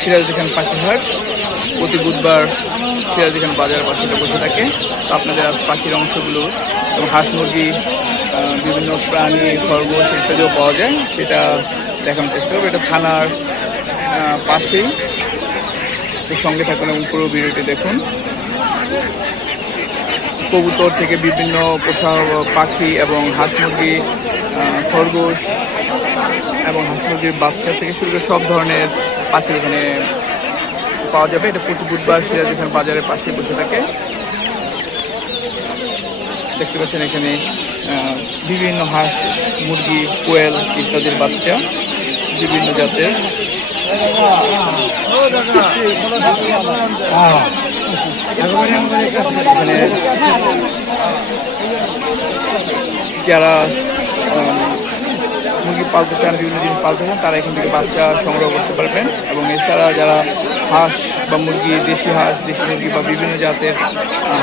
সিরাজদি খান পাখিহাট প্রতি বুধবার সিরাজদি খান বাজার পাশে বসে থাকে। তো আপনাদের আজ পাখির অংশগুলো এবং হাঁস মুরগি বিভিন্ন প্রাণী, খরগোশ ইত্যাদিও পাওয়া যায়। সেটা দেখানোর চেষ্টা করব। এটা থানার পাশেই। সঙ্গে থাকুন এবং পুরো ভিডিওটি দেখুন। কবুতর থেকে বিভিন্ন কোথাও পাখি এবং হাঁস মুরগি খরগোশ এবং হাঁস মুরগির বাচ্চা থেকে শুরু করে সব ধরনের পাখি এখানে পাওয়া যাবে। এটা প্রতি বুধবার সিরাজ এখানে বাজারের পাশে বসে থাকে। দেখতে পাচ্ছেন এখানে বিভিন্ন হাঁস মুরগি কোয়েল ইত্যাদির বাচ্চা বিভিন্ন জাতের। এখানে যারা মুরগি পালতে চান, বিভিন্ন জিনিস পালতে চান, তারা এখান থেকে বাচ্চা সংগ্রহ করতে পারবেন এবং এছাড়া যারা হাঁস বা মুরগি, দেশি হাঁস, দেশি মুরগি বা বিভিন্ন জাতের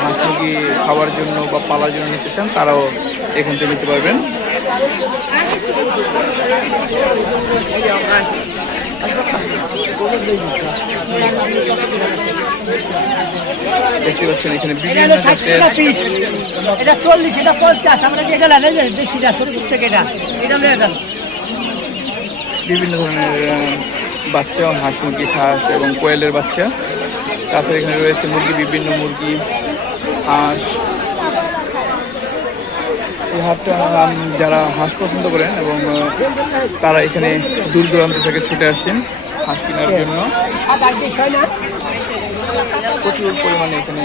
হাঁস মুরগি খাওয়ার জন্য বা পালার জন্য নিতে চান, তারাও এখান থেকে নিতে পারবেন। দেখতে পাচ্ছেন এখানে বিভিন্ন হলো ষাট জাতের টাকা পিস এটা চল্লিশ এটা পঞ্চাশ। আমরা এটা লাগে যে বেশিটা সরু থেকে এটা এটা নিয়ে বিভিন্ন ধরনের বাচ্চা হাঁস মুরগি হাঁস এবং কোয়েলের বাচ্চা। তাছাড়া এখানে রয়েছে মুরগি বিভিন্ন মুরগি হাঁস এই হাটটা আম, যারা হাঁস পছন্দ করেন এবং তারা এখানে দূর দূরান্ত থেকে ছুটে আসেন হাঁস কেনার জন্য। প্রচুর পরিমাণে এখানে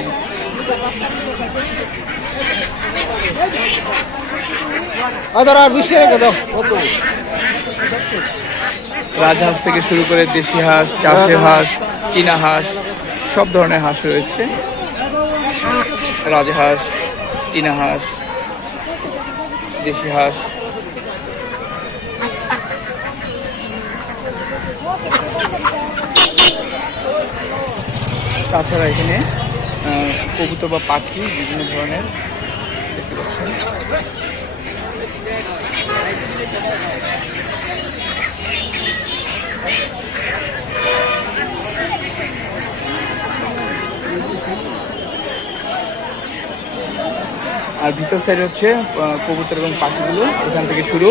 রাজহাঁস থেকে শুরু করে দেশি হাঁস চাষে হাঁস চীনা হাঁস সব ধরনের হাঁস রয়েছে। রাজহাঁস চীনা হাঁস। দেশি হাঁস। তাছাড়া এখানে কবুতর বা পাখি বিভিন্ন ধরনের দেখতে পাচ্ছেন। আর ভিতর সাইডে হচ্ছে কবুতর এবং পাখিগুলো এখান থেকে শুরু।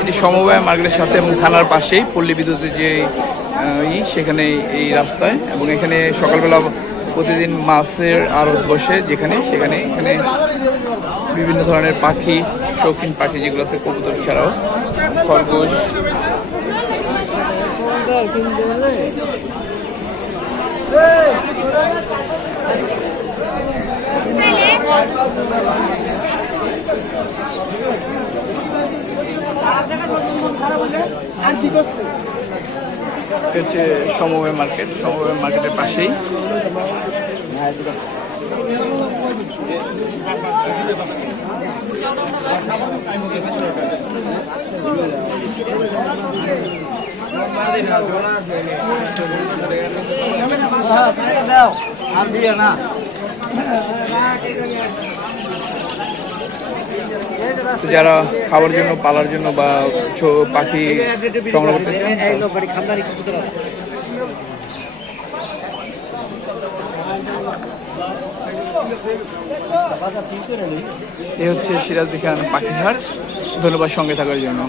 এটি সমবায় মার্কেটের সাথে এবং থানার পাশেই পল্লী বিদ্যুতের যে ই, সেখানে এই রাস্তায় এবং এখানে সকালবেলা প্রতিদিন মাছের আড়ত বসে যেখানে সেখানে এখানে বিভিন্ন ধরনের পাখি, শৌখিন পাখি যেগুলো আছে কবুতর ছাড়াও, খরগোশ। এটা হচ্ছে সমবায় মার্কেট সমবায় মার্কেটের পাশেই। দাও আর দিয়ে না। যারা খাবার জন্য, পালার জন্য বা পাখি সংগ্রহ করতে এ হচ্ছে সিরাজ দিখান পাখিহার ধন্যবাদ সঙ্গে থাকার জন্য।